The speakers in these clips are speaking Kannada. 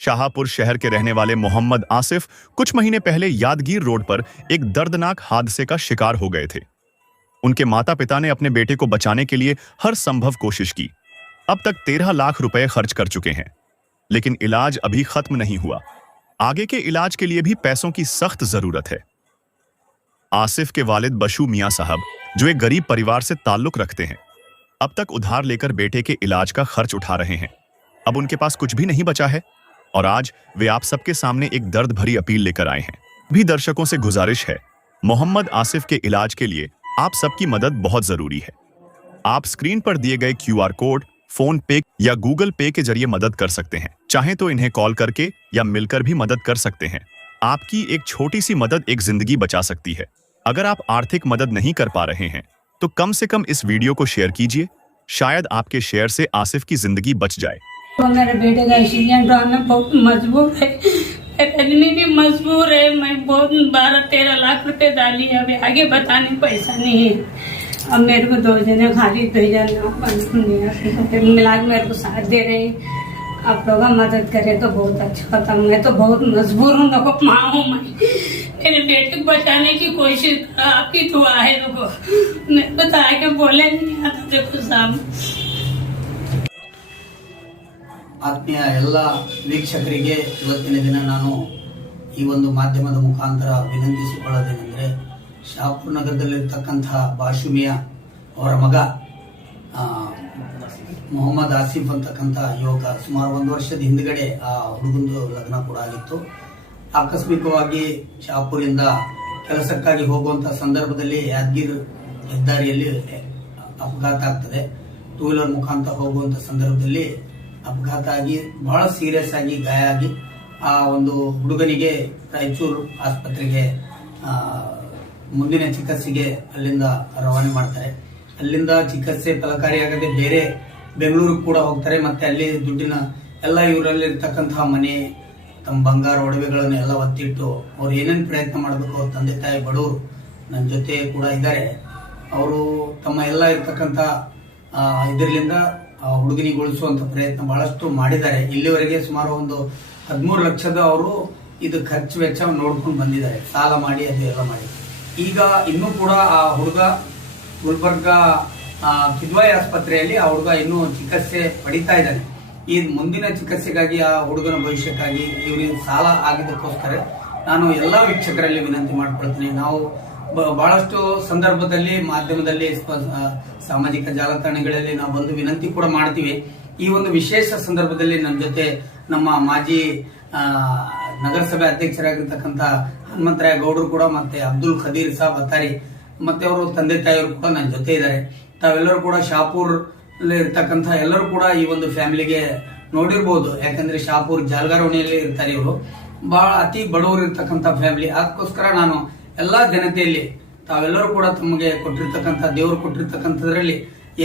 शाहपुर शहर के रहने वाले मोहम्मद आसिफ कुछ महीने पहले यादगीर रोड पर एक दर्दनाक हादसे का शिकार हो गए थे। उनके माता पिता ने अपने बेटे को बचाने के लिए हर संभव कोशिश की। अब तक 13 लाख रुपए खर्च कर चुके हैं, लेकिन इलाज अभी खत्म नहीं हुआ। आगे के इलाज के लिए भी पैसों की सख्त जरूरत है। आसिफ के वालिद बशू मियां साहब, जो एक गरीब परिवार से ताल्लुक रखते हैं, अब तक उधार लेकर बेटे के इलाज का खर्च उठा रहे हैं। अब उनके पास कुछ भी नहीं बचा है और आज वे आप सबके सामने एक दर्द भरी अपील लेकर आए हैं। भी दर्शकों से गुजारिश है, मोहम्मद आसिफ के इलाज के लिए आप सबकी मदद बहुत जरूरी है। आप स्क्रीन पर दिए गए QR कोड, फोन पे या गूगल पे के जरिए मदद कर सकते हैं। चाहे तो इन्हें कॉल करके या मिलकर भी मदद कर सकते हैं। आपकी एक छोटी सी मदद एक जिंदगी बचा सकती है। अगर आप आर्थिक मदद नहीं कर पा रहे हैं तो कम से कम इस वीडियो को शेयर कीजिए। शायद आपके शेयर से आसिफ की जिंदगी बच जाए। तो मेरे बेटे का एक्सीडेंट होना बहुत मजबूर है, आदमी भी मजबूर है। मैं बहुत 12-13 लाख रुपए डाली है, अभी आगे बताने पैसा नहीं है। अब मेरे को 2 जने खाली 2 जने मिला के मेरे को साथ दे रहे हैं। आप लोग मदद करें तो बहुत अच्छा होता। मैं तो बहुत मजबूर हूँ, लोगों माँ हूँ। मैं मेरे बेटे को बचाने की कोशिश कर, आपकी दुआ है। लोगों मेरे को तो आगे बोले नहीं आता। देखो साहब, ಆತ್ಮೀಯ ಎಲ್ಲ ವೀಕ್ಷಕರಿಗೆ ಇವತ್ತಿನ ದಿನ ನಾನು ಈ ಒಂದು ಮಾಧ್ಯಮದ ಮುಖಾಂತರ ವಿನಂತಿಸಿಕೊಳ್ಳೋದೇನೆಂದರೆ, ಶಾಹಪುರ ನಗರದಲ್ಲಿರ್ತಕ್ಕಂತಹ ಬಾಷು ಮಿಯಾ ಅವರ ಮಗ ಮೊಹಮ್ಮದ್ ಆಸಿಫ್ ಅಂತಕ್ಕಂಥ ಯುವಕ ಸುಮಾರು 1 ವರ್ಷದ ಹಿಂದ್ಗಡೆ ಆ ಹುಡುಗಂದು ಲಗ್ನ ಕೂಡ ಆಗಿತ್ತು. ಆಕಸ್ಮಿಕವಾಗಿ ಶಾಹಪುರಿಂದ ಕೆಲಸಕ್ಕಾಗಿ ಹೋಗುವಂತ ಸಂದರ್ಭದಲ್ಲಿ ಯಾದಗಿರಿ ಹೆದ್ದಾರಿಯಲ್ಲಿ ಅಪಘಾತ ಆಗ್ತದೆ. 2 ವೀಲರ್ ಮುಖಾಂತರ ಹೋಗುವಂತ ಸಂದರ್ಭದಲ್ಲಿ ಅಪಘಾತ ಆಗಿ ಬಹಳ ಸೀರಿಯಸ್ ಆಗಿ ಗಾಯ ಆಗಿ ಆ ಒಂದು ಹುಡುಗನಿಗೆ ರಾಯಚೂರು ಆಸ್ಪತ್ರೆಗೆ ಮುಂದಿನ ಚಿಕಿತ್ಸೆಗೆ ಅಲ್ಲಿಂದ ರವಾನೆ ಮಾಡ್ತಾರೆ. ಅಲ್ಲಿಂದ ಚಿಕಿತ್ಸೆ ಫಲಕಾರಿಯಾಗದೆ ಬೇರೆ ಬೆಂಗಳೂರು ಕೂಡ ಹೋಗ್ತಾರೆ. ಮತ್ತೆ ಅಲ್ಲಿ ದುಡ್ಡಿನ ಎಲ್ಲ ಇವರಲ್ಲಿ ಇರ್ತಕ್ಕಂತಹ ಮನೆ, ತಮ್ಮ ಬಂಗಾರ ಒಡವೆಗಳನ್ನು ಎಲ್ಲ ಒತ್ತಿಟ್ಟು ಅವ್ರು ಏನೇನು ಪ್ರಯತ್ನ ಮಾಡಬೇಕು, ಅವ್ರ ತಂದೆ ತಾಯಿ ಬಡವರು ನನ್ನ ಜೊತೆ ಕೂಡ ಇದ್ದಾರೆ. ಅವರು ತಮ್ಮ ಎಲ್ಲ ಇರ್ತಕ್ಕಂಥ ಇದರಿಂದ ಹುಡುಗನಿಗೆ ಉಳಿಸುವಂತ ಪ್ರಯತ್ನ ಬಹಳಷ್ಟು ಮಾಡಿದ್ದಾರೆ. ಇಲ್ಲಿವರೆಗೆ ಸುಮಾರು ಒಂದು 13 ಲಕ್ಷದ ಅವರು ಇದು ಖರ್ಚು ವೆಚ್ಚ ನೋಡ್ಕೊಂಡು ಬಂದಿದ್ದಾರೆ, ಸಾಲ ಮಾಡಿ ಅದು ಎಲ್ಲ ಮಾಡಿ. ಈಗ ಇನ್ನೂ ಕೂಡ ಆ ಹುಡುಗ ಗುಲ್ಬರ್ಗ ಕಿದ್ವಾಯಿ ಆಸ್ಪತ್ರೆಯಲ್ಲಿ ಆ ಹುಡುಗ ಇನ್ನೂ ಚಿಕಿತ್ಸೆ ಪಡಿತಾ ಇದ್ದಾನೆ. ಈ ಮುಂದಿನ ಚಿಕಿತ್ಸೆಗಾಗಿ, ಆ ಹುಡುಗನ ಭವಿಷ್ಯಕ್ಕಾಗಿ ಇವರಿಗೆ ಸಾಲ ಆಗಿದ್ದಕ್ಕೋಸ್ಕರ ನಾನು ಎಲ್ಲಾ ವೀಕ್ಷಕರಲ್ಲಿ ವಿನಂತಿ ಮಾಡ್ಕೊಳ್ತೀನಿ. ನಾವು ಬಹಳಷ್ಟು ಸಂದರ್ಭದಲ್ಲಿ ಮಾಧ್ಯಮದಲ್ಲಿ, ಸಾಮಾಜಿಕ ಜಾಲತಾಣಗಳಲ್ಲಿ ನಾವು ಬಂದು ವಿನಂತಿ ಕೂಡ ಮಾಡ್ತೀವಿ. ಈ ಒಂದು ವಿಶೇಷ ಸಂದರ್ಭದಲ್ಲಿ ನನ್ನ ಜೊತೆ ನಮ್ಮ ಮಾಜಿ ನಗರಸಭೆ ಅಧ್ಯಕ್ಷರಾಗಿರ್ತಕ್ಕಂಥ ಹನುಮಂತರಾಯ ಗೌಡರು ಕೂಡ, ಮತ್ತೆ ಅಬ್ದುಲ್ ಖದೀರ್ ಸಾಬ್ ಅತ್ತಾರಿ, ಮತ್ತೆ ಅವರು ತಂದೆ ತಾಯಿಯವರು ಕೂಡ ನನ್ನ ಜೊತೆ ಇದ್ದಾರೆ. ತಾವೆಲ್ಲರೂ ಕೂಡ ಶಾಹಪುರ್ ಇರ್ತಕ್ಕಂಥ ಎಲ್ಲರೂ ಕೂಡ ಈ ಒಂದು ಫ್ಯಾಮಿಲಿಗೆ ನೋಡಿರ್ಬೋದು. ಯಾಕಂದ್ರೆ ಶಾಹಪುರ್ ಜಾಲ್ಗಾರೋಣಿಯಲ್ಲಿ ಇರ್ತಾರೆ ಇವರು. ಬಹಳ ಅತಿ ಬಡವರು ಇರ್ತಕ್ಕಂಥ ಫ್ಯಾಮಿಲಿ. ಅದಕ್ಕೋಸ್ಕರ ನಾನು ಎಲ್ಲಾ ಜನತೆಯಲ್ಲಿ ತಾವೆಲ್ಲರೂ ಕೂಡ ತಮಗೆ ಕೊಟ್ಟಿರ್ತಕ್ಕಂಥ, ದೇವರು ಕೊಟ್ಟಿರ್ತಕ್ಕಂಥದ್ರಲ್ಲಿ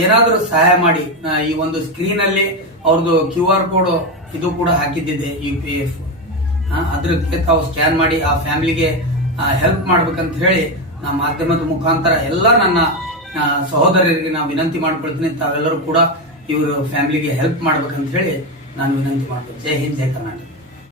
ಏನಾದರೂ ಸಹಾಯ ಮಾಡಿ, ಈ ಒಂದು ಸ್ಕ್ರೀನ್ ಅಲ್ಲಿ ಅವ್ರದ್ದು QR ಕೋಡ್ ಇದು ಕೂಡ ಹಾಕಿದ್ದಿದೆ, UPF, ಅದ್ರಕ್ಕೆ ತಾವು ಸ್ಕ್ಯಾನ್ ಮಾಡಿ ಆ ಫ್ಯಾಮಿಲಿಗೆ ಹೆಲ್ಪ್ ಮಾಡ್ಬೇಕಂತ ಹೇಳಿ ನಾ ಮಾಧ್ಯಮದ ಮುಖಾಂತರ ಎಲ್ಲ ನನ್ನ ಸಹೋದರರಿಗೆ ನಾವು ವಿನಂತಿ ಮಾಡ್ಕೊಳ್ತೀನಿ. ತಾವೆಲ್ಲರೂ ಕೂಡ ಇವರು ಫ್ಯಾಮಿಲಿಗೆ ಹೆಲ್ಪ್ ಮಾಡ್ಬೇಕಂತ ಹೇಳಿ ನಾನು ವಿನಂತಿ ಮಾಡ್ತೀನಿ. ಜೈ ಹಿಂದ್, ಜೈ ಕರ್ನಾಟಕ.